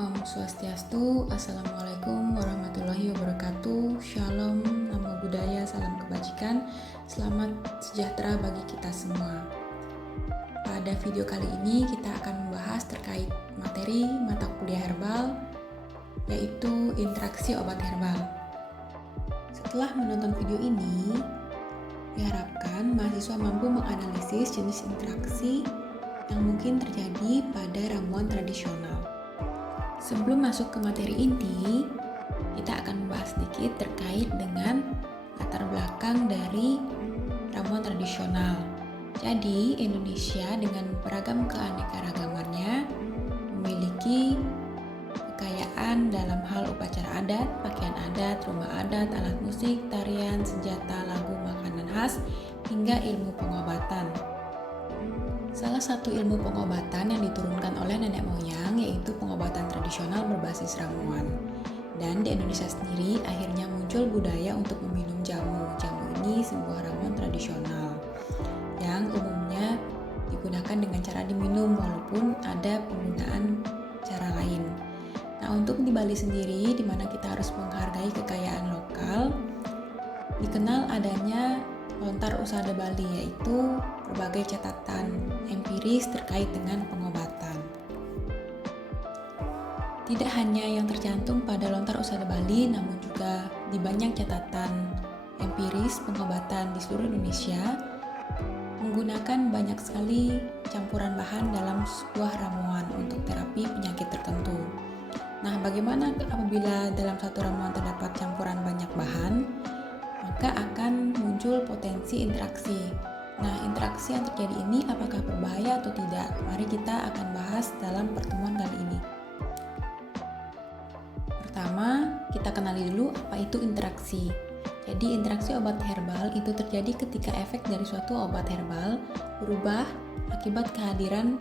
Om Swastiastu, Assalamualaikum warahmatullahi wabarakatuh. Shalom, namo buddhaya, salam kebajikan. Selamat sejahtera bagi kita semua. Pada video kali ini kita akan membahas terkait materi mata kuliah herbal, yaitu interaksi obat herbal. Setelah menonton video ini, diharapkan mahasiswa mampu menganalisis jenis interaksi yang mungkin terjadi pada ramuan tradisional. Sebelum masuk ke materi inti, kita akan membahas sedikit terkait dengan latar belakang dari ramuan tradisional. Jadi, Indonesia dengan beragam keanekaragamannya memiliki kekayaan dalam hal upacara adat, pakaian adat, rumah adat, alat musik, tarian, senjata, lagu, makanan khas, hingga ilmu pengobatan. Salah satu ilmu pengobatan yang diturunkan oleh nenek moyang yaitu pengobatan tradisional berbasis ramuan. Dan di Indonesia sendiri akhirnya muncul budaya untuk meminum jamu. Jamu ini sebuah ramuan tradisional yang umumnya digunakan dengan cara diminum walaupun ada penggunaan cara lain. Nah, untuk di Bali sendiri di mana kita harus menghargai kekayaan lokal, dikenal adanya lontar usada Bali, yaitu berbagai catatan empiris terkait dengan pengobatan. Tidak hanya yang tercantum pada lontar usada Bali, namun juga di banyak catatan empiris pengobatan di seluruh Indonesia menggunakan banyak sekali campuran bahan dalam sebuah ramuan untuk terapi penyakit tertentu. Nah, bagaimana apabila dalam satu ramuan terdapat campuran banyak bahan? Maka akan muncul potensi interaksi. Nah, interaksi yang terjadi ini apakah berbahaya atau tidak? Mari kita akan bahas dalam pertemuan kali ini. Pertama, kita kenali dulu apa itu interaksi. Jadi, interaksi obat herbal itu terjadi ketika efek dari suatu obat herbal berubah akibat kehadiran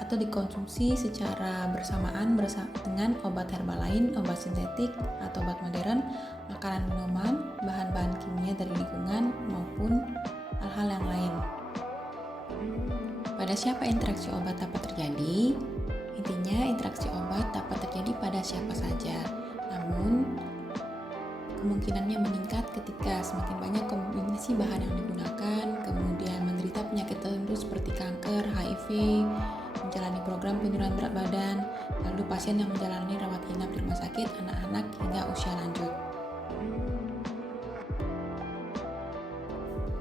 atau dikonsumsi secara bersamaan dengan obat herbal lain, obat sintetik atau obat modern, makanan minuman, bahan-bahan kimia dari lingkungan, maupun hal-hal yang lain. Pada siapa interaksi obat dapat terjadi? Intinya, interaksi obat dapat terjadi pada siapa saja. Namun, kemungkinannya meningkat ketika semakin banyak kombinasi bahan yang digunakan, kemudian menderita penyakit tertentu seperti kanker, HIV, menjalani program penurunan berat badan, lalu pasien yang menjalani rawat inap di rumah sakit, anak-anak hingga usia lanjut.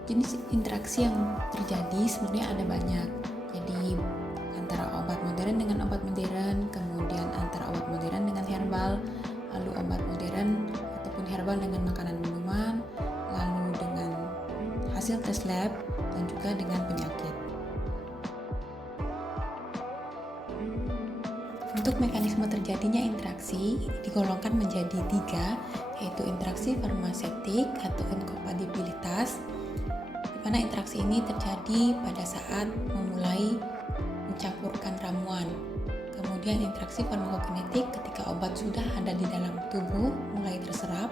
Jenis interaksi yang terjadi sebenarnya ada banyak. Jadi antara obat modern dengan obat modern, kemudian antara obat modern dengan herbal, lalu obat modern ataupun herbal dengan makanan minuman, lalu dengan hasil tes lab, dan juga dengan penyakit. Untuk mekanisme terjadinya interaksi digolongkan menjadi 3, yaitu interaksi farmaseutik atau inkompatibilitas, di mana interaksi ini terjadi pada saat memulai mencampurkan ramuan. Kemudian interaksi farmakokinetik ketika obat sudah ada di dalam tubuh mulai terserap,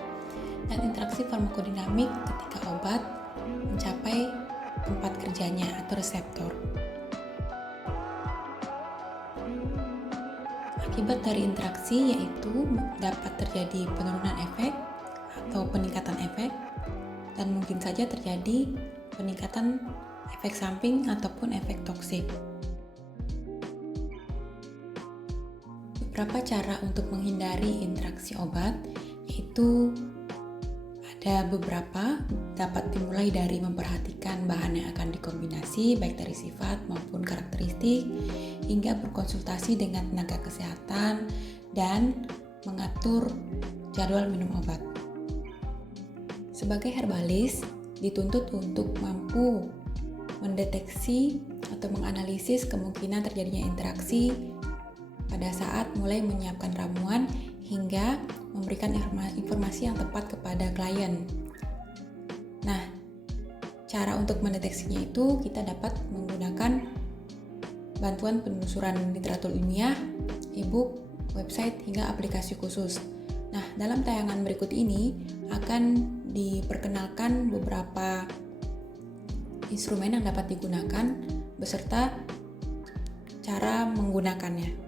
dan interaksi farmakodinamik ketika obat mencapai tempat kerjanya atau reseptor. Akibat dari interaksi yaitu dapat terjadi penurunan efek atau peningkatan efek, dan mungkin saja terjadi peningkatan efek samping ataupun efek toksik. Beberapa cara untuk menghindari interaksi obat yaitu ada beberapa, dapat dimulai dari memperhatikan bahan yang akan dikombinasi baik dari sifat maupun karakteristik, hingga berkonsultasi dengan tenaga kesehatan dan mengatur jadwal minum obat. Sebagai herbalis, dituntut untuk mampu mendeteksi atau menganalisis kemungkinan terjadinya interaksi pada saat mulai menyiapkan ramuan hingga memberikan informasi yang tepat kepada klien. Nah, cara untuk mendeteksinya itu kita dapat menggunakan bantuan penelusuran literatur ilmiah, e-book, website, hingga aplikasi khusus. Nah, dalam tayangan berikut ini akan diperkenalkan beberapa instrumen yang dapat digunakan beserta cara menggunakannya.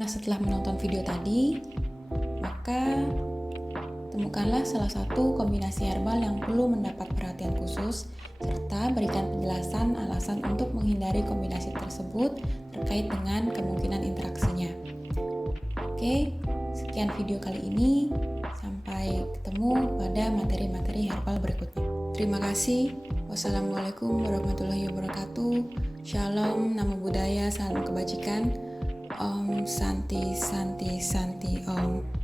Nah, setelah menonton video tadi, maka temukanlah salah satu kombinasi herbal yang perlu mendapat perhatian khusus, serta berikan penjelasan alasan untuk menghindari kombinasi tersebut terkait dengan kemungkinan interaksinya. Oke, sekian video kali ini. Sampai ketemu pada materi-materi herbal berikutnya. Terima kasih. Wassalamualaikum warahmatullahi wabarakatuh. Shalom, namo buddhaya, salam kebajikan. Om Santi Santi Santi Om.